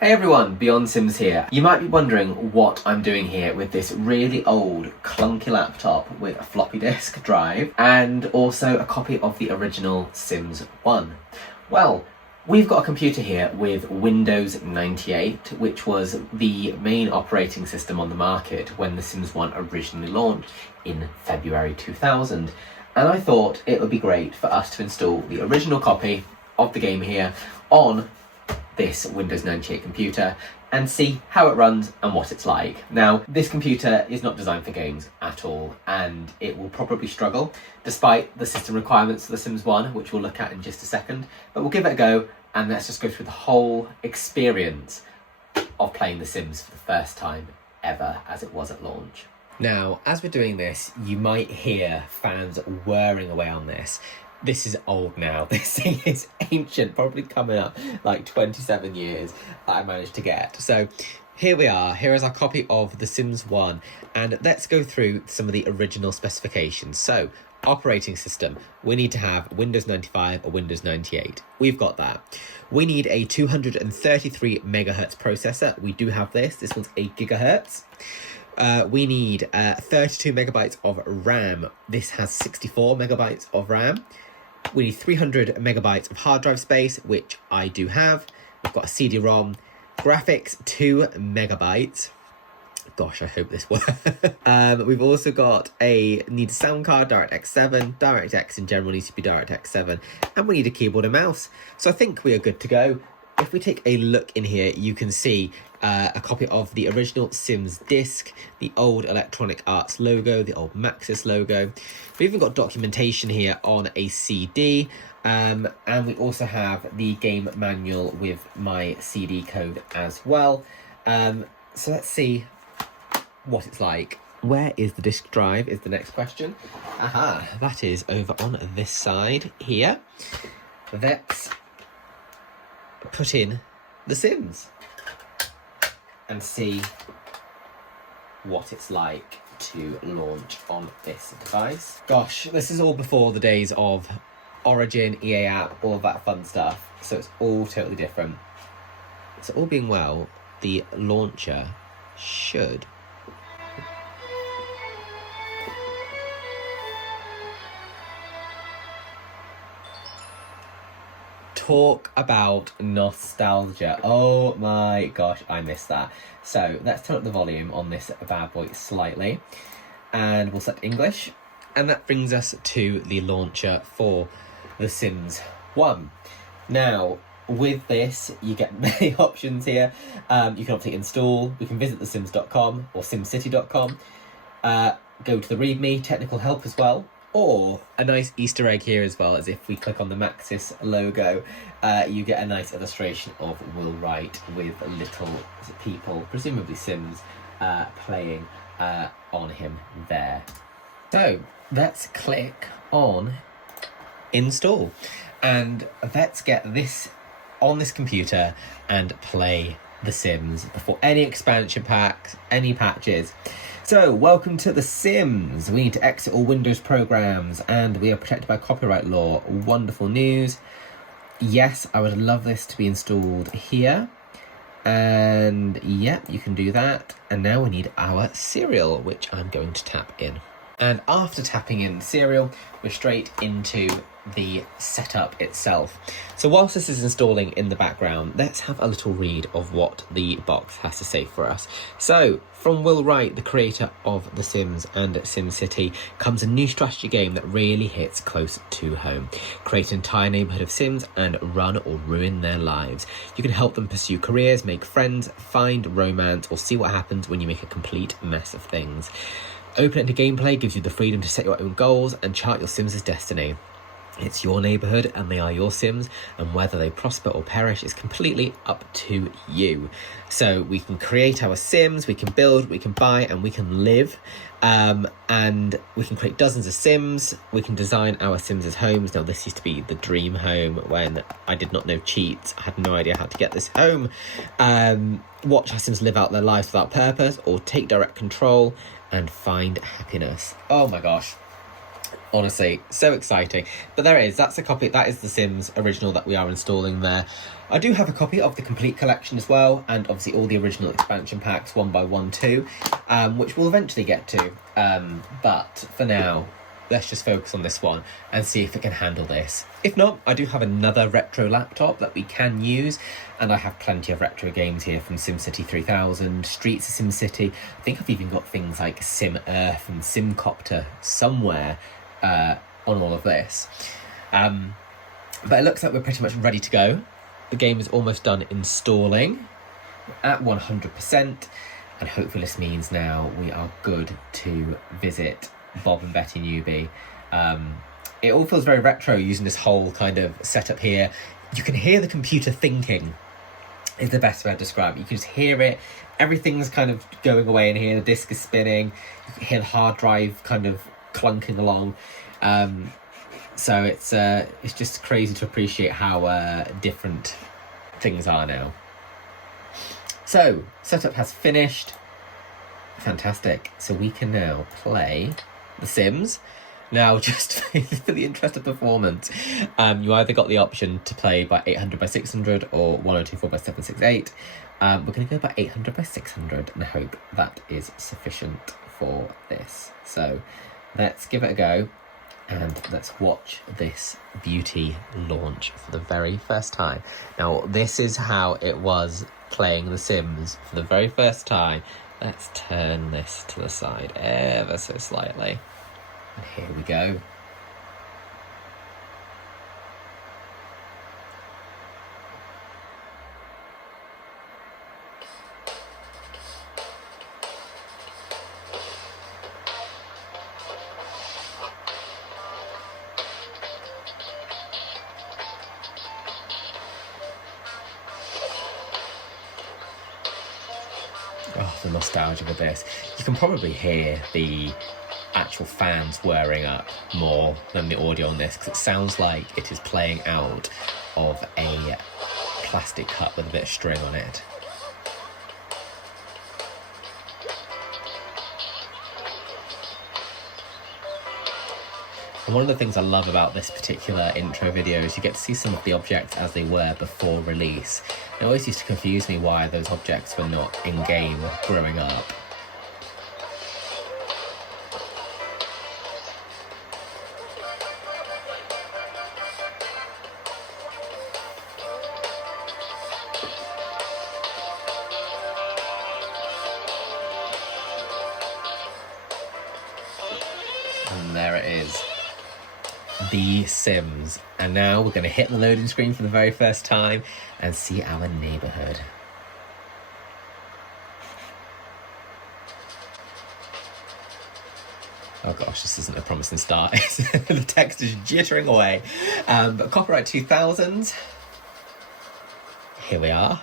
Hey everyone, Beyond Sims here. You might be wondering what I'm doing here with this really old, clunky laptop with a floppy disk drive and also a copy of the original Sims 1. Well, we've got a computer here with Windows 98, which was the main operating system on the market when the Sims 1 originally launched in February 2000. And I thought it would be great for us to install the original copy of the game here on this Windows 98 computer and see how it runs and what it's like. Now, this computer is not designed for games at all, and it will probably struggle despite the system requirements for The Sims 1, which we'll look at in just a second, but we'll give it a go and let's just go through the whole experience of playing The Sims for the first time ever as it was at launch. Now, as we're doing this, you might hear fans whirring away on this. This is old now. This thing is ancient, probably coming up like 27 years that I managed to get. So here we are. Here is our copy of The Sims 1. And let's go through some of the original specifications. So operating system, we need to have Windows 95 or Windows 98. We've got that. We need a 233 megahertz processor. We do have this. This one's 8 gigahertz. We need 32 megabytes of RAM. This has 64 megabytes of RAM. We need 300 megabytes of hard drive space, which I do have. We've got a CD-ROM. Graphics, 2 megabytes. Gosh, I hope this works. We've also got need a sound card, DirectX 7. DirectX in general needs to be DirectX 7. And we need a keyboard and mouse. So I think we are good to go. If we take a look in here, you can see a copy of the original Sims disc, the old Electronic Arts logo, the old Maxis logo. We've even got documentation here on a CD, and we also have the game manual with my CD code as well. So let's see what it's like. Where is the disk drive is the next question. Aha, that is over on this side here. Let's put in The Sims and see what it's like to launch on this device. Gosh, this is all before the days of Origin, EA app, all of that fun stuff. So it's all totally different. So all being well, the launcher should talk about nostalgia. Oh my gosh, I missed that. So let's turn up the volume on this bad boy slightly and we'll set English. And that brings us to the launcher for The Sims 1. Now, with this, you get many options here. You can obviously install. We can visit thesims.com or simcity.com. Go to the README, technical help as well. Or a nice Easter egg here as well, as if we click on the Maxis logo, you get a nice illustration of Will Wright with little people, presumably Sims, playing on him there. So let's click on install and let's get this on this computer and play The Sims before any expansion packs, any patches. So, welcome to The Sims. We need to exit all Windows programs and we are protected by copyright law. Wonderful news. Yes, I would love this to be installed here. And yeah, you can do that. And now we need our serial, which I'm going to tap in. And after tapping in serial, we're straight into the setup itself. So whilst this is installing in the background, let's have a little read of what the box has to say for us. So from Will Wright, the creator of The Sims and SimCity, comes a new strategy game that really hits close to home. Create an entire neighborhood of Sims and run or ruin their lives. You can help them pursue careers, make friends, find romance, or see what happens when you make a complete mess of things. Open Ended gameplay gives you the freedom to set your own goals and chart your Sims' destiny. It's your neighbourhood and they are your Sims, and whether they prosper or perish is completely up to you. So we can create our Sims, we can build, we can buy, and we can live. And we can create dozens of Sims. We can design our Sims' homes. Now this used to be the dream home when I did not know cheats. I had no idea how to get this home. Watch our Sims live out their lives without purpose, or take direct control and find happiness. Oh my gosh. Honestly, so exciting. But there it is, that's a copy, that is the Sims original that we are installing there. I do have a copy of the complete collection as well, and obviously all the original expansion packs, 1 by 1 too, which we'll eventually get to. But for now, let's just focus on this one and see if it can handle this. If not, I do have another retro laptop that we can use, and I have plenty of retro games here from SimCity 3000, Streets of SimCity. I think I've even got things like Sim Earth and SimCopter somewhere on all of this. But it looks like we're pretty much ready to go. The game is almost done installing at 100%, and hopefully this means now we are good to visit Bob and Betty Newby. It all feels very retro using this whole kind of setup here. You can hear the computer thinking is the best way to describe it. You can just hear it. Everything's kind of going away in here. The disc is spinning. You can hear the hard drive kind of clunking along. So it's just crazy to appreciate how different things are now. So, setup has finished. Fantastic. So we can now play The Sims. Now, just for the interest of performance, you either got the option to play by 800 by 600 or 1024 by 768. We're going to go by 800 by 600 and hope that is sufficient for this. So let's give it a go and let's watch this beauty launch for the very first time. Now, this is how it was playing The Sims for the very first time. Let's turn this to the side ever so slightly. And here we go. Oh, the nostalgia with this. You can probably hear the actual fans whirring up more than the audio on this, because it sounds like it is playing out of a plastic cup with a bit of string on it. And one of the things I love about this particular intro video is you get to see some of the objects as they were before release. It always used to confuse me why those objects were not in-game growing up. And there it is. The Sims. And now we're going to hit the loading screen for the very first time and see our neighbourhood. Oh gosh, this isn't a promising start. The text is jittering away. But copyright 2000. Here we are.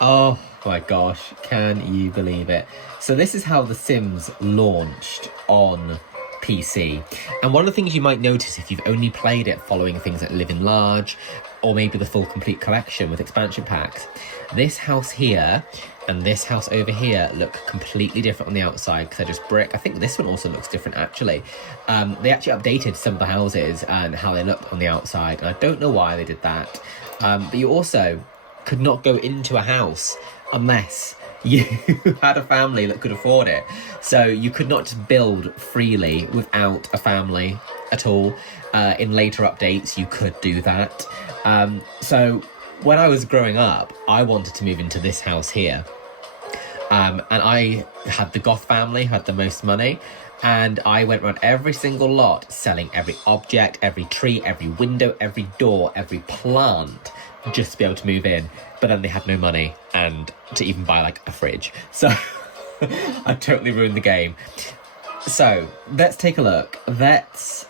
Oh my gosh, can you believe it? So this is how The Sims launched on PC. And one of the things you might notice if you've only played it following things like Live Large, or maybe the full complete collection with expansion packs, this house here and this house over here look completely different on the outside because they're just brick. I think this one also looks different actually. They actually updated some of the houses and how they looked on the outside, and I don't know why they did that. But you also could not go into a house unless you had a family that could afford it. So you could not just build freely without a family at all. In later updates, you could do that. So when I was growing up, I wanted to move into this house here. And I had the Goth family, had the most money. And I went around every single lot, selling every object, every tree, every window, every door, every plant, just to be able to move in. But then they had no money and to even buy like a fridge. So I totally ruined the game. So let's take a look. What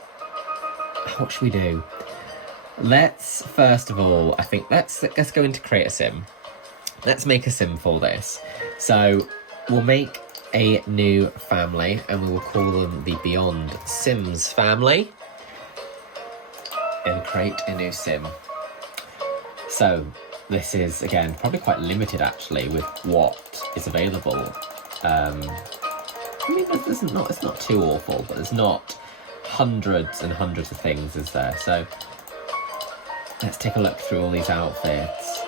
should we do? Let's first of all, I think let's go into create a sim. Let's make a sim for this. So we'll make a new family and we will call them the Beyond Sims family and create a new sim. So this is, again, probably quite limited actually with what is available. I mean, it's not too awful, but there's not hundreds and hundreds of things, is there? So let's take a look through all these outfits.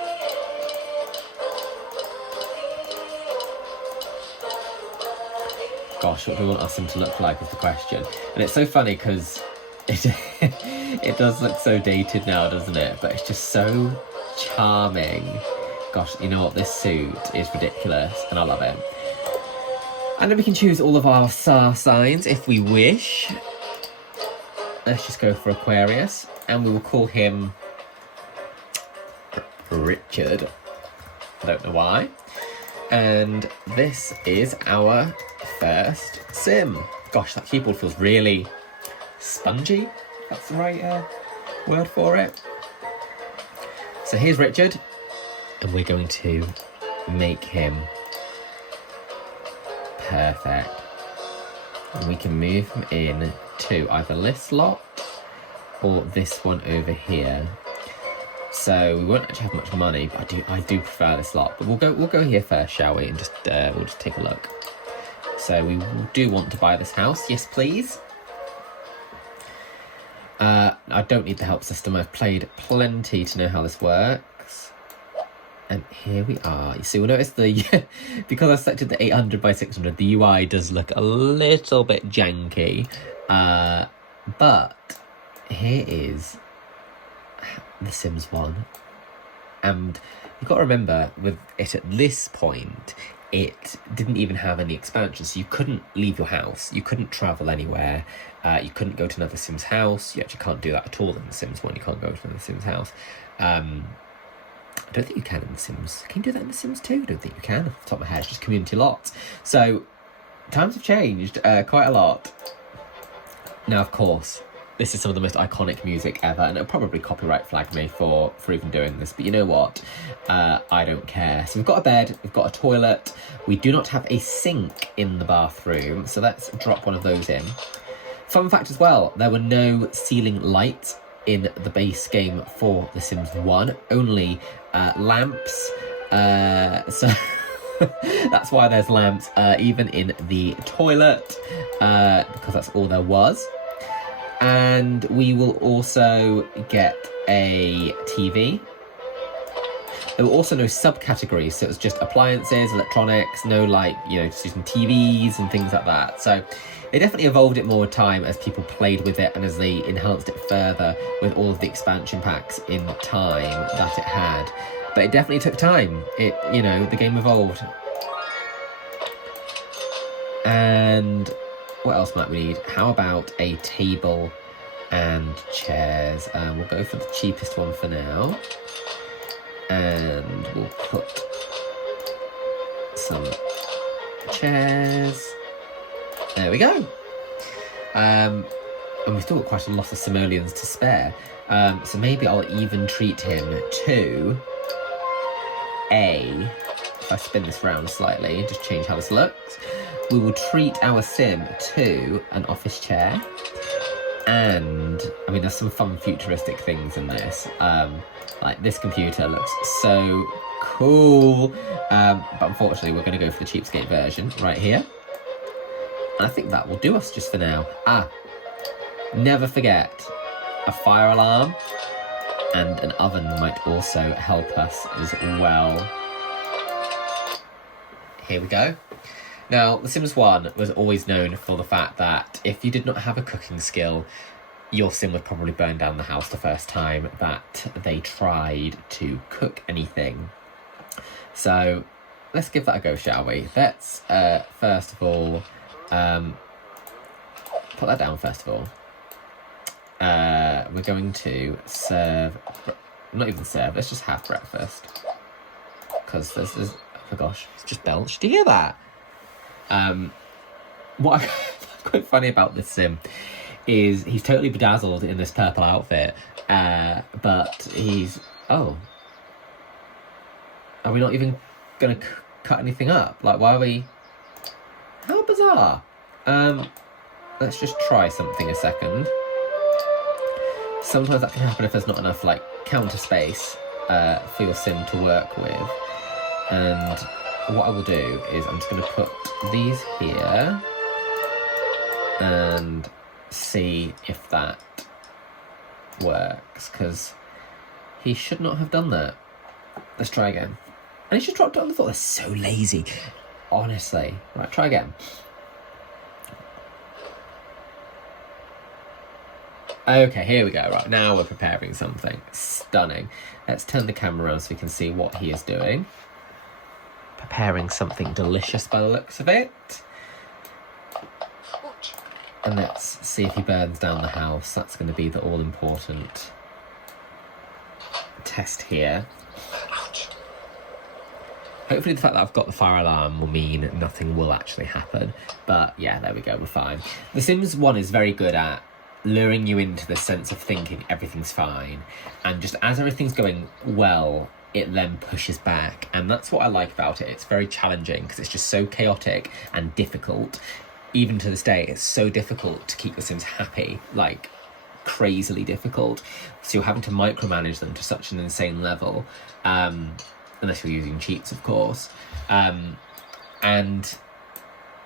Gosh, what do we want our sim to look like is the question. And it's so funny because it does look so dated now, doesn't it? But it's just so charming. Gosh, you know what? This suit is ridiculous and I love it. And then we can choose all of our star signs if we wish. Let's just go for Aquarius. And we will call him Richard. I don't know why. And this is our first sim. Gosh, that keyboard feels really spongy. That's the right word for it. So here's Richard. And we're going to make him perfect. And we can move him in to either this slot or this one over here. So we won't actually have much money, but I do prefer this slot. But we'll go here first, shall we? And just we'll just take a look. So we do want to buy this house, yes please. I don't need the help system. I've played plenty to know how this works. And here we are. So you'll notice because I selected the 800 by 600, the UI does look a little bit janky. But here is The Sims 1. And you've got to remember, with it at this point, it didn't even have any expansion. So you couldn't leave your house. You couldn't travel anywhere. You couldn't go to another Sims house. You actually can't do that at all in The Sims 1. You can't go to another Sims house. I don't think you can in The Sims. Can you do that in The Sims 2? I don't think you can. Off the top of my head, it's just community lots. So, times have changed quite a lot. Now, of course, this is some of the most iconic music ever, and it'll probably copyright flag me for even doing this, but you know what? I don't care. So we've got a bed, we've got a toilet, we do not have a sink in the bathroom, so let's drop one of those in. Fun fact as well, there were no ceiling lights in the base game for The Sims 1, only lamps, so that's why there's lamps even in the toilet, because that's all there was. And we will also get a TV. There were also no subcategories, so it was just appliances, electronics, no just using TVs and things like that. So they definitely evolved it more with time as people played with it and as they enhanced it further with all of the expansion packs in time that it had. But it definitely took time. The game evolved. And what else might we need? How about a table and chairs? We'll go for the cheapest one for now. And we'll put some chairs. There we go. And we've still got quite a lot of simoleons to spare. So maybe I'll even treat him to if I spin this round slightly, just change how this looks. We will treat our sim to an office chair. And, I mean, there's some fun futuristic things in this. Like, this computer looks so cool. But unfortunately, we're going to go for the cheapskate version right here. And I think that will do us just for now. Never forget, a fire alarm and an oven might also help us as well. Here we go. Now, The Sims 1 was always known for the fact that if you did not have a cooking skill, your sim would probably burn down the house the first time that they tried to cook anything. So, let's give that a go, shall we? Let's, first of all, put that down first of all. We're going to not even serve, let's just have breakfast. Because there's oh my gosh, it's just belched. Do you hear that? What I find quite funny about this sim is he's totally bedazzled in this purple outfit, but he's... Oh. Are we not even going to cut anything up? Like, why are we... How bizarre. Let's just try something a second. Sometimes that can happen if there's not enough, counter space for your sim to work with. And what I will do is I'm just going to put these here. and see if that works, because he should not have done that. Let's try again. And he just dropped it on the floor. They're so lazy, honestly. Right, try again. Okay, here we go. Right, now we're preparing something stunning. Let's turn the camera on so we can see what he is doing. Preparing something delicious by the looks of it. And let's see if he burns down the house. That's going to be the all-important test here. Hopefully the fact that I've got the fire alarm will mean nothing will actually happen. But yeah, there we go, we're fine. The Sims 1 is very good at luring you into the sense of thinking everything's fine. And just as everything's going well, it then pushes back. And that's what I like about it. It's very challenging because it's just so chaotic and difficult. Even to this day, it's so difficult to keep the Sims happy, like crazily difficult. So you're having to micromanage them to such an insane level. Unless you're using cheats, of course. And I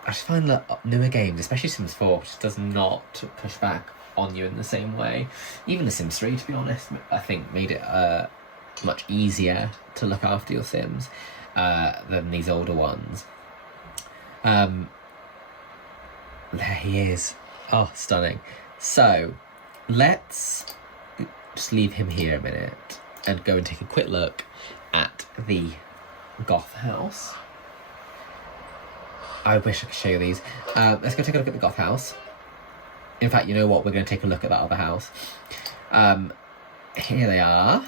just find that newer games, especially Sims 4, just does not push back on you in the same way. Even The Sims 3, to be honest, I think made it much easier to look after your Sims than these older ones. There he is. Oh, stunning. So, let's just leave him here a minute and go and take a quick look at the goth house. I wish I could show you these. Let's go take a look at the goth house. In fact, you know what? We're going to take a look at that other house. Here they are.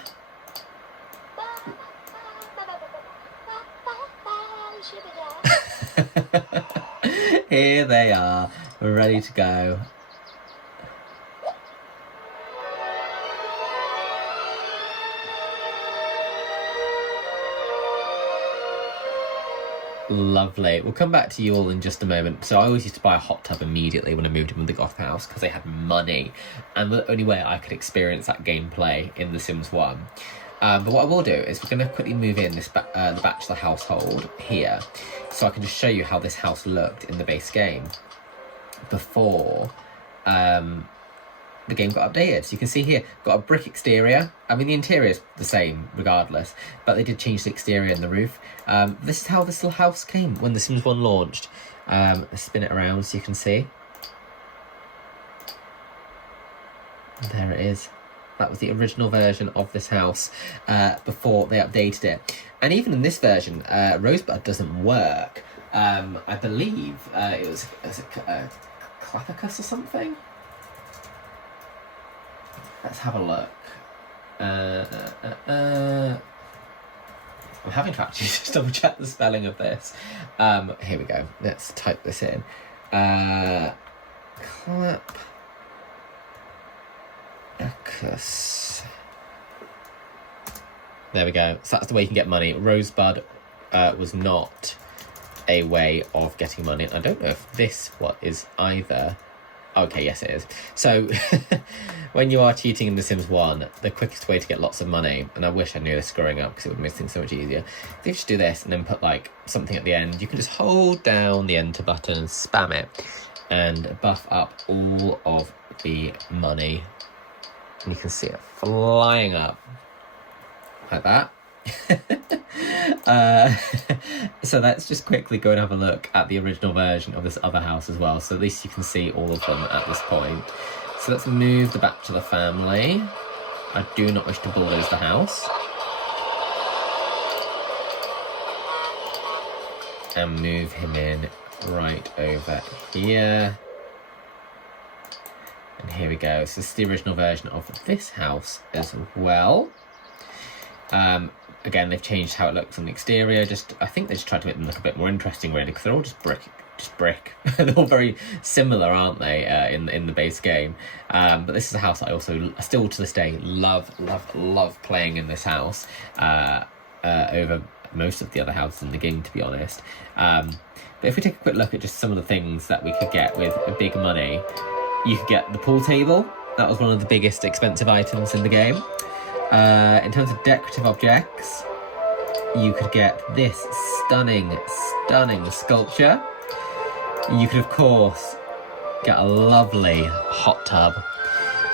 Here they are, ready to go. Lovely. We'll come back to you all in just a moment. So I always used to buy a hot tub immediately when I moved in with the goth house because they had money, and the only way I could experience that gameplay in The Sims 1. But what I will do is we're going to quickly move in this the bachelor household here, so I can just show you how this house looked in the base game before the game got updated. So you can see here, got a brick exterior. I mean, the interior is the same regardless, but they did change the exterior and the roof. This is how this little house came when The Sims 1 launched. Let's spin it around so you can see. There it is. That was the original version of this house before they updated it. And even in this version, Rosebud doesn't work. I believe it was a Clapicus or something? Let's have a look. I'm having to actually just double check the spelling of this. Here we go. Let's type this in. Clapicus. There we go. So that's the way you can get money. Rosebud was not a way of getting money. I don't know if this one is either. Okay, yes it is. So, when you are cheating in The Sims 1, the quickest way to get lots of money, and I wish I knew this growing up because it would make things so much easier, if you just do this and then put like something at the end, you can just hold down the enter button and spam it and buff up all of the money. And you can see it flying up like that. So let's just quickly go and have a look at the original version of this other house as well, so at least you can see all of them at this point. So let's move the bachelor family. I do not wish to bulldoze the house. And move him in right over here. And here we go. So this is the original version of this house as well. Again, they've changed how it looks on the exterior. I think they just tried to make them look a bit more interesting, really, because they're all just brick. They're all very similar, aren't they, in the base game? But this is a house that I also, still to this day, love playing in this house over most of the other houses in the game, to be honest. But if we take a quick look at just some of the things that we could get with big money, you could get the pool table. That was one of the biggest expensive items in the game. In terms of decorative objects, you could get this stunning sculpture. You could, of course, get a lovely hot tub,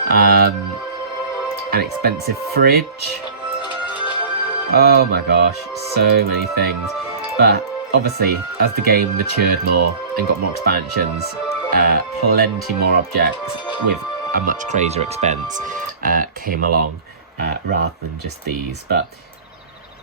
an expensive fridge. Oh my gosh, so many things. But obviously, as the game matured more and got more expansions, plenty more objects with a much crazier expense came along, rather than just these. But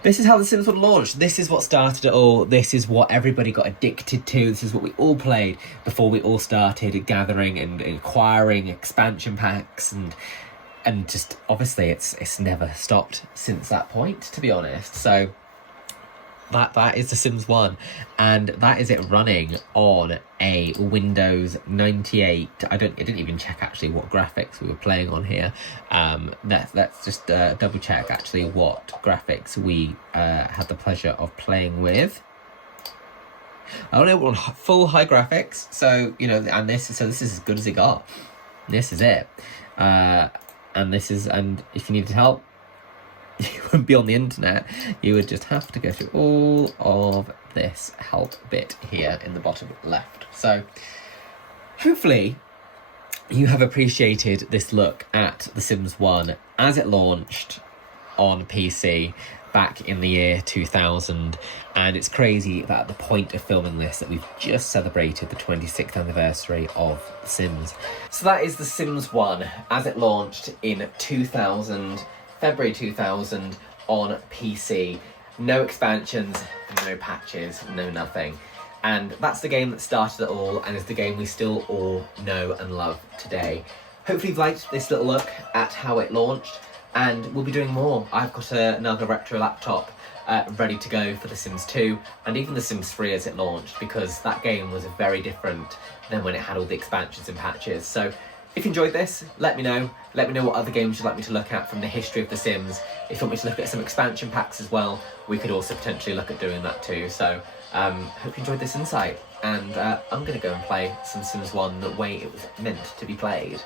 this is how The Sims 1 launched. This is what started it all. This is what everybody got addicted to. This is what we all played before we all started gathering and acquiring expansion packs, and just obviously it's never stopped since that point, to be honest. So that is The Sims 1, and that is it running on a Windows 98. I didn't even check actually what graphics we were playing on here. Let's just double check actually what graphics we had the pleasure of playing with. Oh no, we're on full high graphics, so you know, and this is as good as it got. This is it, and if you needed help, you wouldn't be on the internet. You would just have to go through all of this help bit here in the bottom left. So hopefully you have appreciated this look at The Sims 1 as it launched on PC back in the year 2000. And it's crazy that at the point of filming this that we've just celebrated the 26th anniversary of The Sims. So that is The Sims 1 as it launched in 2000. February 2000 on PC. No expansions, no patches, no nothing. And that's the game that started it all, and is the game we still all know and love today. Hopefully you've liked this little look at how it launched, and we'll be doing more. I've got another retro laptop ready to go for The Sims 2, and even The Sims 3 as it launched, because that game was very different than when it had all the expansions and patches. So if you enjoyed this, let me know. Let me know what other games you'd like me to look at from the history of The Sims. If you want me to look at some expansion packs as well, we could also potentially look at doing that too. So, hope you enjoyed this insight. And I'm going to go and play some Sims 1 the way it was meant to be played.